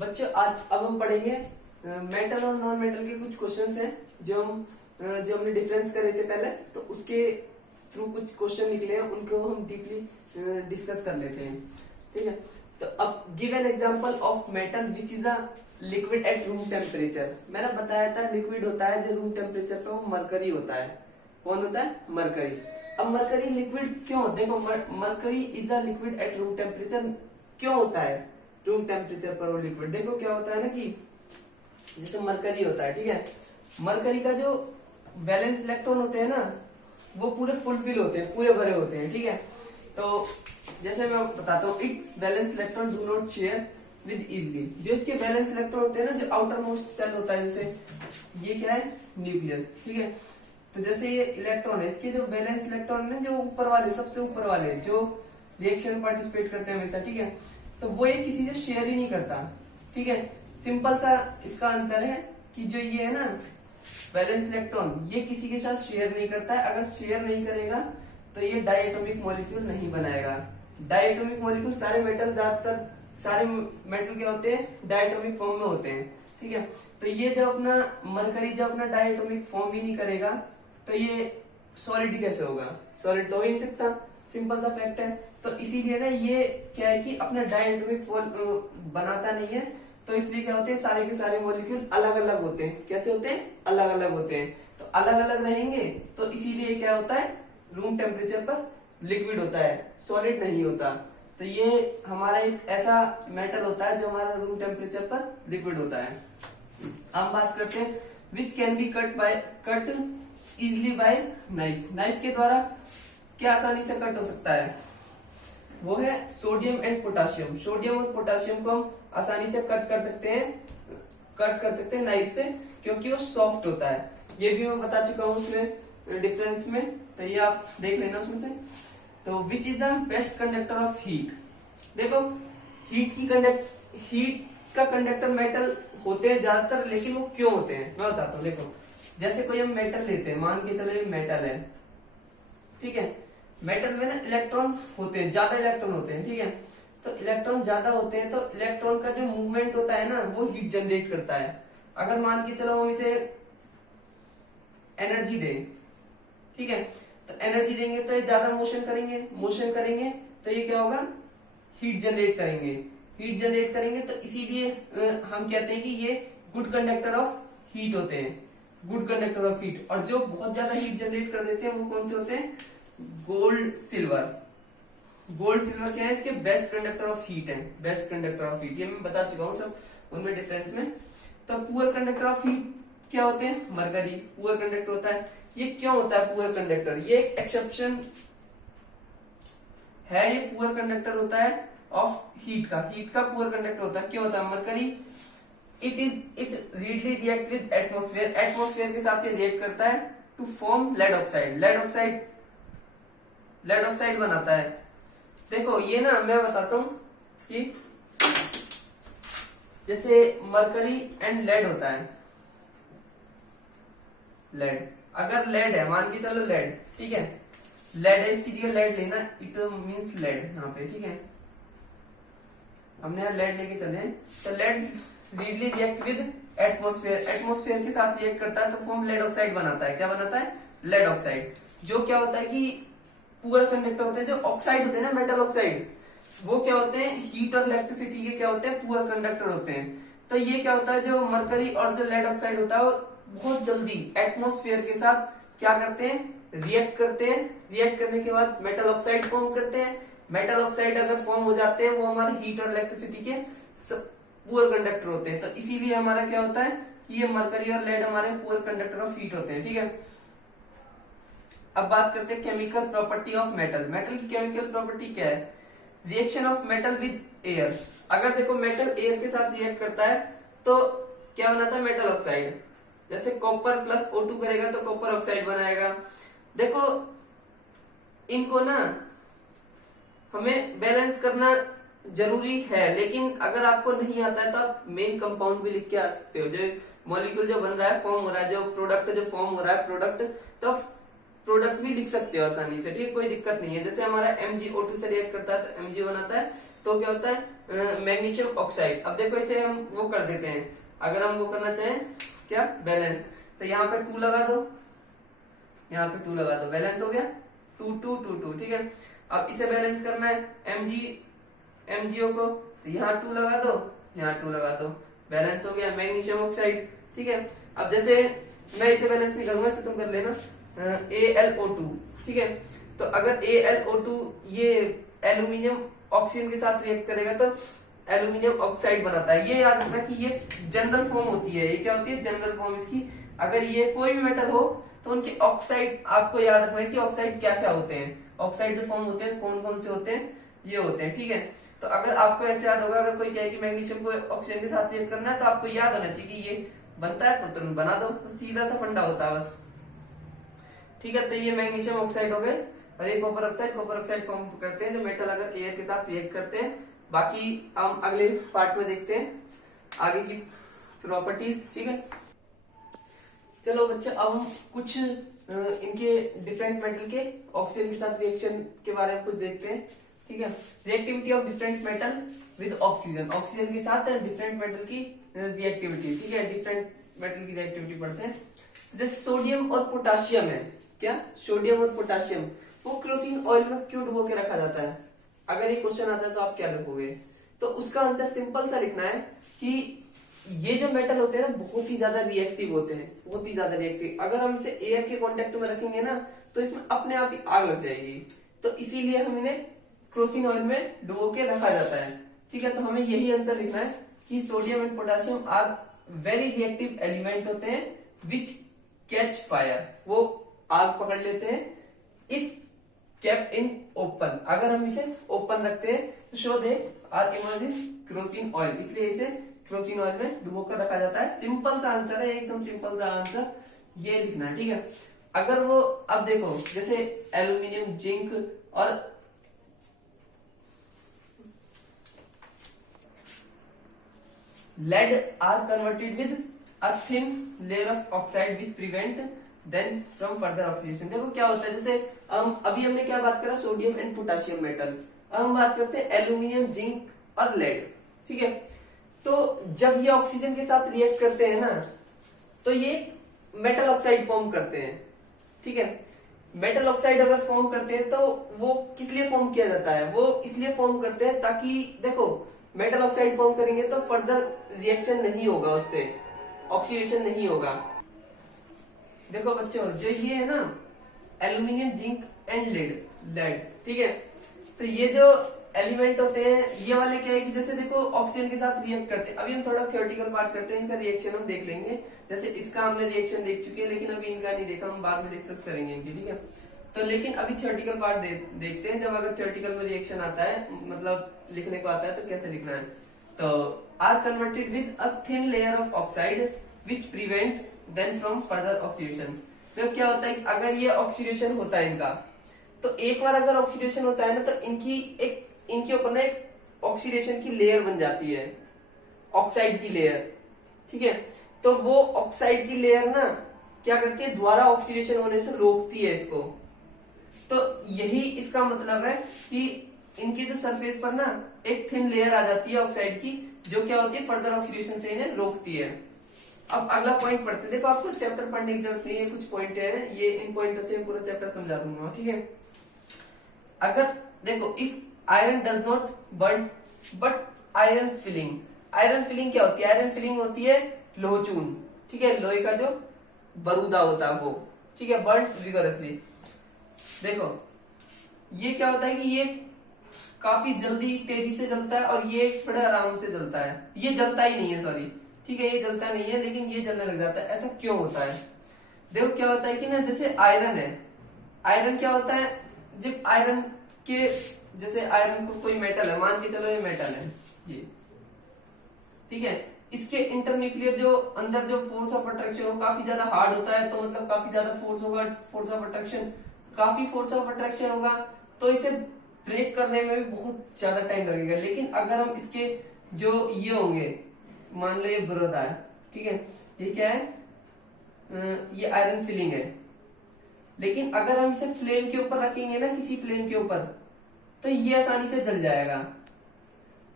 बच्चों आज अब हम पढ़ेंगे मेटल और नॉन मेटल के कुछ क्वेश्चंस हैं जो हमने डिफरेंस करे थे पहले, तो उसके थ्रू कुछ क्वेश्चन निकले हैं, उनको हम डीपली डिस्कस कर लेते हैं। ठीक है, तो अब give an example of metal which is a liquid at room temperature. मैंने बताया था लिक्विड होता है जो रूम टेम्परेचर पे, वो मरकरी होता है। कौन होता है? मरकरी। अब मरकरी लिक्विड क्यों? देखो mercury is a liquid at room temperature. क्यों होता है रूम टेम्परेचर पर वो लिक्विड? देखो क्या होता है ना कि जैसे मरकरी होता है, ठीक है, मरकरी का जो वैलेंस इलेक्ट्रॉन होते हैं ना, वो पूरे फुलफिल होते हैं, पूरे भरे होते हैं। ठीक है, तो जैसे मैं बताता हूँ, it's valence electron do not share with easily. जो इसके वैलेंस इलेक्ट्रॉन होते हैं ना, जो आउटर मोस्ट सेल होता है, जैसे ये क्या है? न्यूक्लियस। ठीक है, तो जैसे ये इलेक्ट्रॉन है, इसके जो वैलेंस इलेक्ट्रॉन है, जो ऊपर वाले, सबसे ऊपर वाले जो रिएक्शन पार्टिसिपेट करते हैं हमेशा, ठीक है, तो वो ये किसी से शेयर ही नहीं करता। ठीक है, सिंपल सा इसका आंसर है कि जो ये है ना वैलेंस इलेक्ट्रॉन, ये किसी के साथ शेयर नहीं करता है। अगर शेयर नहीं करेगा तो ये डायटोमिक मॉलिक्यूल नहीं बनाएगा। डायटोमिक मॉलिक्यूल सारे मेटल, ज्यादातर सारे मेटल क्या होते हैं? डायटोमिक फॉर्म में होते हैं। ठीक है, तो ये जब अपना मरकरी जब अपना डायटोमिक फॉर्म ही नहीं करेगा तो ये सॉलिड कैसे होगा? सॉलिड तो हो ही नहीं सकता, सिंपल सा फैक्ट है। तो इसीलिए ना ये क्या है कि अपना डायटोमिक बनाता नहीं है, तो इसलिए क्या होते हैं, सारे के सारे मॉलिक्यूल अलग अलग होते हैं। कैसे होते हैं? अलग अलग होते हैं। तो अलग अलग रहेंगे तो इसीलिए क्या होता है, रूम टेम्परेचर पर लिक्विड होता है, सॉलिड नहीं होता। तो ये हमारा एक ऐसा मेटल होता है जो हमारा रूम टेम्परेचर पर लिक्विड होता है। हम बात करते हैं which can be cut easily by knife. Knife के द्वारा क्या आसानी से कट हो सकता है? वो है सोडियम एंड पोटाशियम। सोडियम और पोटाशियम को हम आसानी से कट कर सकते हैं नाइफ से, क्योंकि वो सॉफ्ट होता है। ये भी मैं बता चुका हूँ उसमें डिफरेंस में, तो ये आप देख लेना उसमें से। तो which is the best conductor of heat? देखो हीट का कंडक्टर मेटल होते हैं ज्यादातर, लेकिन वो क्यों होते हैं मैं बताता हूँ। देखो जैसे कोई हम मेटल लेते हैं, मान के चलो ये मेटल है, ठीक है, मेटल में ना इलेक्ट्रॉन होते हैं, ज्यादा इलेक्ट्रॉन होते हैं। ठीक है, तो इलेक्ट्रॉन ज्यादा होते हैं तो इलेक्ट्रॉन का जो मूवमेंट होता है ना, वो हीट जनरेट करता है। अगर मान के चलो हम इसे एनर्जी दें, ठीक है, तो एनर्जी देंगे तो ये ज्यादा मोशन करेंगे तो ये क्या होगा? हीट जनरेट करेंगे। तो इसीलिए हम कहते हैं कि ये गुड कंडक्टर ऑफ हीट होते हैं, गुड कंडक्टर ऑफ हीट। और जो बहुत ज्यादा हीट जनरेट कर देते हैं वो कौन से होते हैं? गोल्ड सिल्वर क्या है? इसके बेस्ट कंडक्टर ऑफ हीट है, बेस्ट कंडक्टर ऑफ हीट। ये मैं बता चुका हूँ सब उनमें डिफरेंस में। तो पुअर कंडक्टर ऑफ हीट क्या होते हैं? मरकरी पुअर कंडक्टर होता है। ये क्यों होता है पुअर कंडक्टर? ये एक एक्सेप्शन है, ये पुअर कंडक्टर होता है ऑफ हीट का पुअर कंडक्टर होता है। क्यों होता है? Mercury it readily react with atmosphere के साथ ये रिएक्ट करता है टू फॉर्म लेड ऑक्साइड बनाता है। देखो ये ना मैं बताता हूं कि जैसे मरकरी एंड लेड होता है। लेड, अगर लेड है, मान के चलो लेड, ठीक है, लेड है, इसकी जगह लेड लेना, इट मींस लेड यहाँ पे। ठीक है, हमने यहाँ लेड लेके चले, तो lead readily react with atmosphere के साथ रिएक्ट करता है तो फॉर्म लेड ऑक्साइड बनाता है। क्या बनाता है? Lead oxide. जो क्या होता है कि पुअर कंडक्टर होते हैं, जो ऑक्साइड होते हैं ना, मेटल ऑक्साइड, वो क्या होते हैं? हीट और इलेक्ट्रिसिटी के क्या होते हैं? पुअर कंडक्टर होते हैं। तो ये क्या होता है, जो मरकरी और जो लेड ऑक्साइड होता है, वो बहुत जल्दी एटमोस्फेयर के साथ क्या करते हैं? रिएक्ट करने के बाद मेटल ऑक्साइड फॉर्म करते हैं। मेटल ऑक्साइड अगर फॉर्म हो जाते हैं, वो हमारे हीट और इलेक्ट्रिसिटी के पुअर कंडक्टर होते हैं। तो इसीलिए हमारा क्या होता है कि ये मरकरी और लेड हमारे पुअर कंडक्टर ऑफ हीट होते हैं। ठीक है, अब बात करते हैं chemical property of metal. Metal की केमिकल प्रॉपर्टी क्या है? Reaction of metal with air. अगर देखो मेटल एयर के साथ रिएक्ट करता है तो क्या बनाता है? Metal oxide. जैसे कॉपर प्लस O2 करेगा तो कॉपर ऑक्साइड बनाएगा। देखो इनको ना हमें बैलेंस करना जरूरी है, लेकिन अगर आपको नहीं आता है तो आप मेन कंपाउंड भी लिख के आ सकते हो। जो मॉलिक्यूल जो बन रहा है, फॉर्म हो रहा है, जो प्रोडक्ट फॉर्म हो रहा है प्रोडक्ट, तो प्रोडक्ट भी लिख सकते हो आसानी से। ठीक है, कोई दिक्कत नहीं है। जैसे हमारा MgO2 से रिएक्ट करता है तो Mg बनाता है, तो क्या होता है? Magnesium oxide. अब देखो इसे हम वो कर देते हैं, अगर हम वो करना चाहें क्या बैलेंस, तो यहाँ पे 2 लगा दो, यहाँ पे 2 लगा दो, बैलेंस हो गया 2 2 2 2, ठीक है। अब इसे बैलेंस करना है MgO को, तो यहाँ 2 लगा दो, यहाँ 2 लगा दो, बैलेंस हो गया मैग्नीशियम ऑक्साइड, ठीक है। अब जैसे मैं इसे बैलेंस नहीं करूंगा, इसे तुम कर लेना AlO2, ठीक है। तो अगर AlO2 ये एल्यूमिनियम ऑक्सीजन के साथ रिएक्ट करेगा तो एल्यूमिनियम ऑक्साइड बनाता है। ये याद रखना कि ये जनरल फॉर्म होती है, ये क्या होती है जनरल फॉर्म इसकी। अगर ये कोई भी मेटल हो तो उनके ऑक्साइड आपको याद रखना है कि ऑक्साइड क्या क्या होते हैं, ऑक्साइड जो फॉर्म होते हैं कौन कौन से होते हैं, ये होते हैं, ठीक है। तो अगर आपको ऐसे याद होगा, अगर कोई कहे कि मैग्नीशियम को ऑक्सीजन के साथ रिएक्ट करना है तो आपको याद होना चाहिए कि ये बनता है तो तुरंत बना दो, सीधा सा फंडा होता है बस, ठीक है। तो ये मैग्नीशियम ऑक्साइड हो गए, और एक कॉपर ऑक्साइड फॉर्म करते हैं जो मेटल अगर एयर के साथ रिएक्ट करते हैं। बाकी हम अगले पार्ट में देखते हैं आगे की प्रॉपर्टीज, ठीक है। चलो बच्चे, अब हम कुछ इनके डिफरेंट मेटल के ऑक्सीजन के साथ रिएक्शन के बारे में कुछ देखते हैं, ठीक है। Reactivity of different metal with oxygen, oxygen के साथ डिफरेंट मेटल की रिएक्टिविटी, ठीक है। डिफरेंट मेटल की रिएक्टिविटी पढ़ते हैं। जैसे सोडियम और पोटाशियम है, क्या सोडियम और पोटाशियम वो केरोसिन ऑयल में क्यों डुबो के रखा जाता है? अगर ये क्वेश्चन आता है तो आप क्या लिखोगे? तो उसका आंसर सिंपल सा लिखना है कि ये जो मेटल होते हैं ना बहुत ही ज्यादा रिएक्टिव होते हैं, बहुत ही ज्यादा रिएक्टिव। अगर हम इसे एयर के कांटेक्ट में रखेंगे ना तो इसमें अपने आप ही आग लग जाएगी, तो इसीलिए हम इन्हें केरोसिन ऑयल में डुबो के रखा जाता है, ठीक है। तो हमें यही आंसर लिखना है कि sodium and potassium are very reactive element होते हैं विच कैच फायर, वो आग पकड़ लेते हैं इफ केप्ट इन ओपन, अगर हम इसे ओपन रखते हैं तो show they are emerging kerosene oil, इसलिए इसे केरोसिन ऑयल में डुबो कर रखा जाता है। सिंपल सा आंसर है, एकदम सिंपल सा आंसर, ये लिखना है, ठीक है। अगर वो अब देखो जैसे एल्यूमिनियम, जिंक और lead are converted with a thin layer of oxide which prevent then from further oxidation. देखो क्या होता है, जैसे अभी हमने क्या बात करा सोडियम एंड पोटेशियम मेटल, अब हम बात करते हैं एल्यूमिनियम, जिंक और लेड, ठीक है। तो जब ये ऑक्सीजन के साथ रिएक्ट करते हैं ना तो ये मेटल ऑक्साइड फॉर्म करते हैं, ठीक है। मेटल ऑक्साइड अगर फॉर्म करते हैं तो वो किस लिए फॉर्म किया जाता है? वो इसलिए फॉर्म करते हैं ताकि देखो मेटल ऑक्साइड फॉर्म करेंगे तो फर्दर रिएक्शन नहीं होगा, उससे ऑक्सीडेशन नहीं होगा। देखो बच्चों जो ये है ना एल्यूमिनियम, जिंक एंड लेड, ठीक है। तो ये जो एलिमेंट होते हैं ये वाले क्या है कि जैसे देखो ऑक्सीजन के साथ रिएक्ट करते हैं। अभी हम थोड़ा थियोरेटिकल पार्ट करते हैं, इनका रिएक्शन हम देख लेंगे। जैसे इसका हमने रिएक्शन देख चुके हैं लेकिन अभी इनका नहीं देखा, हम बाद में डिस्कस करेंगे इनकी, ठीक है। तो लेकिन अभी थियोरेटिकल पार्ट देखते हैं। जब अगर थियोरेटिकल में रिएक्शन आता है मतलब लिखने को आता है तो कैसे लिखना है, तो are converted with a thin layer of oxide which prevent then from further oxidation. तो क्या होता है अगर ये ऑक्सीडेशन होता है इनका, तो एक बार अगर ऑक्सीडेशन होता है ना तो इनके ऊपर ना एक ऑक्सीडेशन की लेयर बन जाती है, ऑक्साइड की लेयर, ठीक है। तो वो ऑक्साइड की लेयर ना क्या करती है, दोबारा ऑक्सीडेशन होने से रोकती है इसको। तो यही इसका मतलब है कि इनकी जो सरफेस पर ना एक थिन लेयर आ जाती है ऑक्साइड की, जो क्या होती है फर्दर ऑक्सीडेशन से इन्हें रोकती है। अब अगला पॉइंट पढ़ते हैं। देखो आपको चैप्टर पढ़ने की जरूरत नहीं है, कुछ पॉइंट है, ये इन पॉइंटों से पूरा चैप्टर समझा दूंगा, ठीक है। अगर देखो if iron does not burn but iron filling क्या होती है? आयरन फिलिंग होती है लोह चून, ठीक है, लोहे का जो बरूदा होता है वो, ठीक है, बर्न विगोरसली। देखो ये क्या होता है कि ये काफी जल्दी तेजी से जलता है और ये बड़े आराम से जलता है, ये जलता ही नहीं है, सॉरी, ठीक है, ये जलता नहीं है लेकिन ये जलने लग जाता है। ऐसा क्यों होता है? देखो क्या होता है कि ना जैसे आयरन है, आयरन क्या होता है, जब आयरन के जैसे आयरन को कोई मेटल है, मान के चलो ये मेटल है ये, ठीक है, इसके इंटरन्यूक्लियर जो अंदर जो फोर्स ऑफ अट्रैक्शन हो काफी ज्यादा हार्ड होता है, तो मतलब काफी ज्यादा फोर्स होगा, फोर्स ऑफ अट्रैक्शन, काफी फोर्स ऑफ अट्रैक्शन होगा, तो इसे ब्रेक करने में भी बहुत ज्यादा टाइम लगेगा। लेकिन अगर हम इसके जो ये होंगे, मान लो ये बरूदा है, ठीक है, ये क्या है, ये आयरन फिलिंग है, लेकिन अगर हम इसे फ्लेम के ऊपर रखेंगे ना, किसी फ्लेम के ऊपर, तो ये आसानी से जल जाएगा।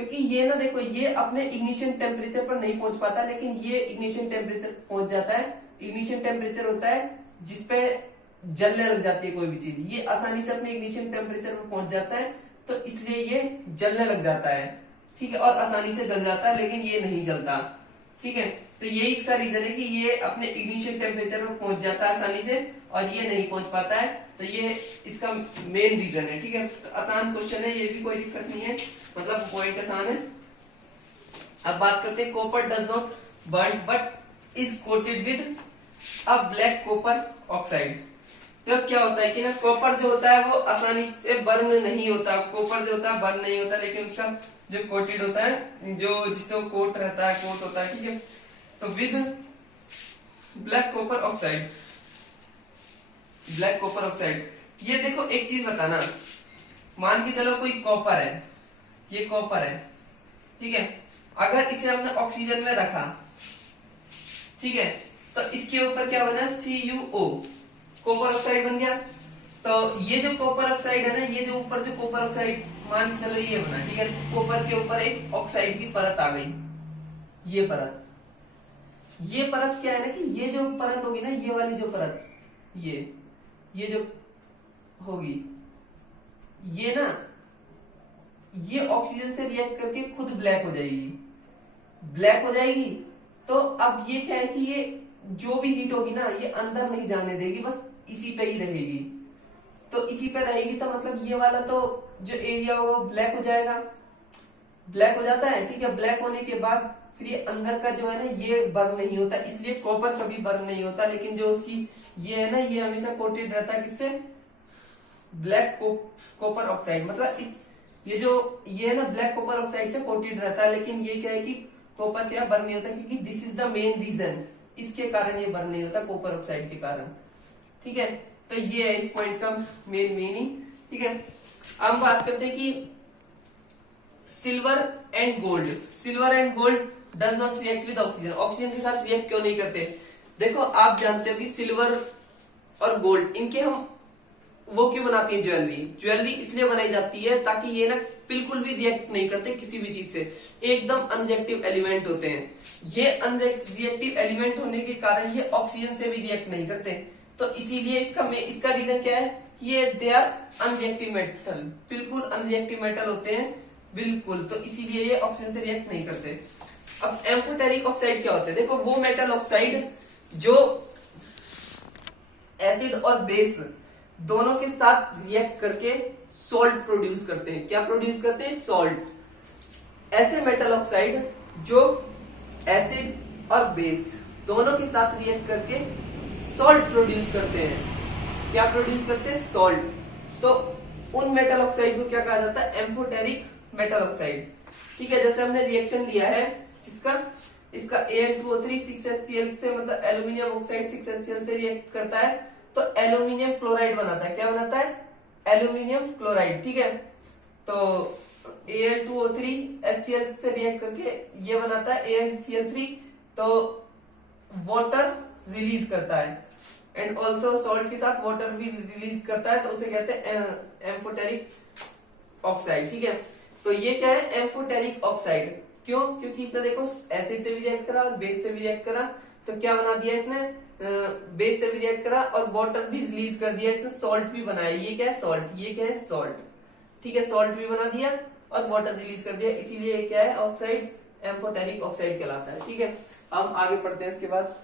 क्योंकि ये ना देखो ये अपने इग्निशन टेम्परेचर पर नहीं पहुंच पाता, लेकिन ये इग्निशन टेम्परेचर पहुंच जाता है। इग्निशन टेम्परेचर होता है जिसपे जलने लग जाती है कोई भी चीज, ये आसानी से अपने इग्निशन टेम्परेचर पर पहुंच जाता है, तो इसलिए ये जलने लग जाता है, ठीक है, और आसानी से जल जाता है, लेकिन ये नहीं जलता, ठीक है। तो यही इसका रीजन है कि ये अपने इग्निशन टेम्परेचर पर पहुंच जाता है आसानी से और ये नहीं पहुंच पाता है, तो ये इसका मेन रीजन है, ठीक है। तो आसान क्वेश्चन है, ये भी कोई दिक्कत नहीं है, मतलब पॉइंट आसान है। अब बात करते हैं copper does not burn but is coated with a black copper oxide. तो क्या होता है कि ना कॉपर जो होता है वो आसानी से बर्न नहीं होता, कॉपर जो होता है बर्न नहीं होता, लेकिन उसका जो कोटेड होता है, जो जिससे वो कोट रहता है, कोट होता है, ठीक है। तो with black copper oxide, black copper oxide, ये देखो एक चीज बताना, मान के चलो कोई कॉपर है, ये कॉपर है, ठीक है, अगर इसे हमने ऑक्सीजन में रखा, ठीक है, तो इसके ऊपर क्या बना, CuO, कॉपर ऑक्साइड बन गया। तो ये जो कॉपर ऑक्साइड है ना, ये जो ऊपर जो कॉपर ऑक्साइड मान के चलो ये बना, ठीक है, कॉपर के ऊपर एक ऑक्साइड की परत आ गई, ये परत, ये परत क्या है ना कि ये जो परत होगी ना, ये वाली जो परत, ये जो होगी, ये ना ये ऑक्सीजन से रिएक्ट करके खुद ब्लैक हो जाएगी, ब्लैक हो जाएगी। तो अब ये क्या है कि ये जो भी हीट होगी ना, ये अंदर नहीं जाने देगी, बस इसी पे ही रहेगी। तो इसी पे रहेगी तो मतलब ये वाला तो जो एरिया होगा वो ब्लैक हो जाएगा, ब्लैक हो जाता है, ठीक है। ब्लैक होने के बाद फिर ये अंदर का जो है ना ये बर्न नहीं होता, इसलिए कॉपर कभी बर्न नहीं होता, लेकिन जो उसकी ये है ना, ये हमेशा कोटेड रहता है किससे, ब्लैक कॉपर ऑक्साइड, मतलब इस ये जो ये है ना ब्लैक कॉपर ऑक्साइड से कोटेड रहता है, लेकिन ये क्या है कि कॉपर क्या बर्न नहीं होता, क्योंकि this is the main reason, इसके कारण ये बर्न नहीं होता, कॉपर ऑक्साइड के कारण, ठीक है। तो ये है इस पॉइंट का मेन मीनिंग, ठीक है। अब हम बात करते हैं कि silver and gold, silver and gold does not react with oxygen, oxygen के साथ रिएक्ट क्यों नहीं करते। देखो आप जानते हो कि सिल्वर और गोल्ड इनके हम वो क्यों बनाती है ज्वेलरी, ज्वेलरी इसलिए बनाई जाती है ताकि ये ना बिल्कुल भी रिएक्ट नहीं करते किसी भी चीज से, एकदम अनरिएक्टिव एलिमेंट होते हैं। ये अनरिएक्टिव एलिमेंट होने के कारण ये ऑक्सीजन से भी रिएक्ट नहीं करते, तो इसीलिए इसका रीजन क्या है, ये दे आर अनरिएक्टिव मेटल, बिल्कुल अनरिएक्टिव मेटल होते हैं बिल्कुल, तो इसीलिए ये ऑक्सीजन से रिएक्ट नहीं करते। अब एम्फोटेरिक ऑक्साइड क्या होते हैं, देखो वो मेटल ऑक्साइड जो एसिड और बेस दोनों के साथ रिएक्ट करके सॉल्ट प्रोड्यूस करते हैं, क्या प्रोड्यूस करते हैं, सॉल्ट। ऐसे मेटल ऑक्साइड जो एसिड और बेस दोनों के साथ रिएक्ट करके सॉल्ट प्रोड्यूस करते हैं, क्या प्रोड्यूस करते हैं, सॉल्ट। तो उन मेटल ऑक्साइड को क्या कहा जाता है, एम्फोटेरिक मेटल ऑक्साइड, ठीक है। जैसे हमने रिएक्शन लिया है किसका, इसका Al2O3 6HCl से, मतलब एल्यूमिनियम ऑक्साइड 6HCl से रिएक्ट करता है, तो एल्यूमिनियम क्लोराइड बनाता है, क्या बनाता है, एल्यूमिनियम क्लोराइड, ठीक है। तो Al2O3 HCl से रिएक्ट करके ये बनाता है AlCl3, तो वाटर रिलीज करता है, एंड ऑल्सो सॉल्ट के साथ वाटर भी रिलीज करता है, तो उसे कहते हैं एम्फोटेरिक ऑक्साइड, ठीक है। तो ये क्या है, एम्फोटेरिक ऑक्साइड, क्यों, क्योंकि इसने देखो एसिड से भी रिएक्ट करा और बेस से भी रिएक्ट करा, तो क्या बना दिया इसने, बेस से भी रिएक्ट करा और वाटर भी रिलीज कर दिया, इसने सॉल्ट भी बनाया, ये क्या है, सॉल्ट, ये क्या है, सॉल्ट, ठीक है, सॉल्ट भी बना दिया और वाटर रिलीज कर दिया, इसीलिए क्या है, ऑक्साइड एम्फोटेरिक ऑक्साइड कहलाता है, ठीक है। हम आगे पढ़ते हैं इसके बाद।